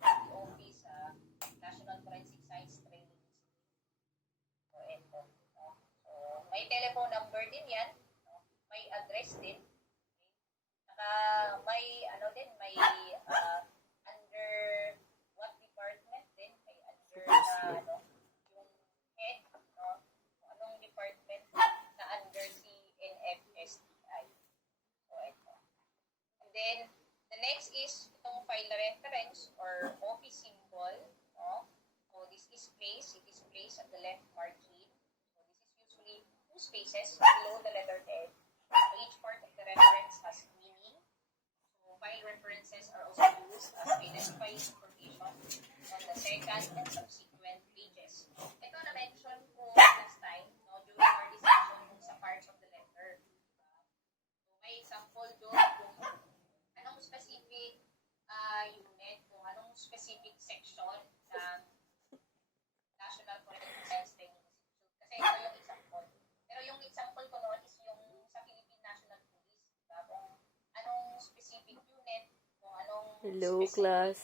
PNP office, National Forensic Science Training Institute. So, ito. No? So, may telephone number din yan. No? May address din. Saka may, ano din, may under what department din? May under ano, yung head, no? Anong department na under si NFSTI. So, ito. And then, the next is itong file reference or office symbol. No? So, this is place. It is placed at the left margin. So, this is usually 2 spaces below the letter F. So, each part of the reference has meaning. So, file references are also used as identifying information on the second and subsequent pages. Ito na-mention ko last time, no, during our discussion kung sa parts of the letter. So, may example doon kung anong specific unit, kung anong specific section ng National Forensic Science Training Institute. Kasi ito yung example. Pero yung example ko noon is yung sa Philippine National Police. Diba? Kung anong specific unit, kung anong Hello, specific class.